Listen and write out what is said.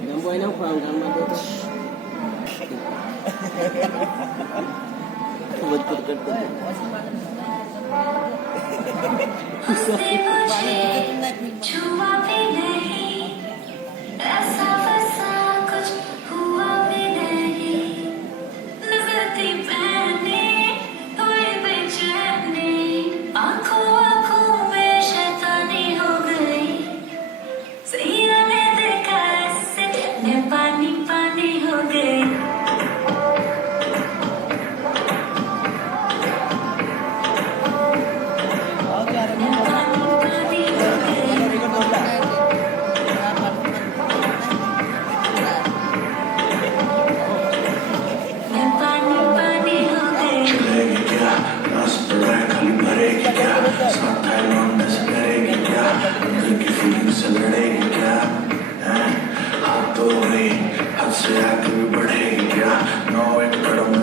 Gamboy na kurang gambar tu. Betul betul. छुआ भी नहीं ऐसा वैसा कुछ हुआ भी नहीं नजर थी पहनी हुई बेचैनी आंखों आंखों में शैतानी हो गई सैया ने देखा ऐसे मैं पानी पानी हो गई लड़ेगी क्या हाथ तो हो गई हद से आगे भी बढ़ेगी क्या 9 एक कदम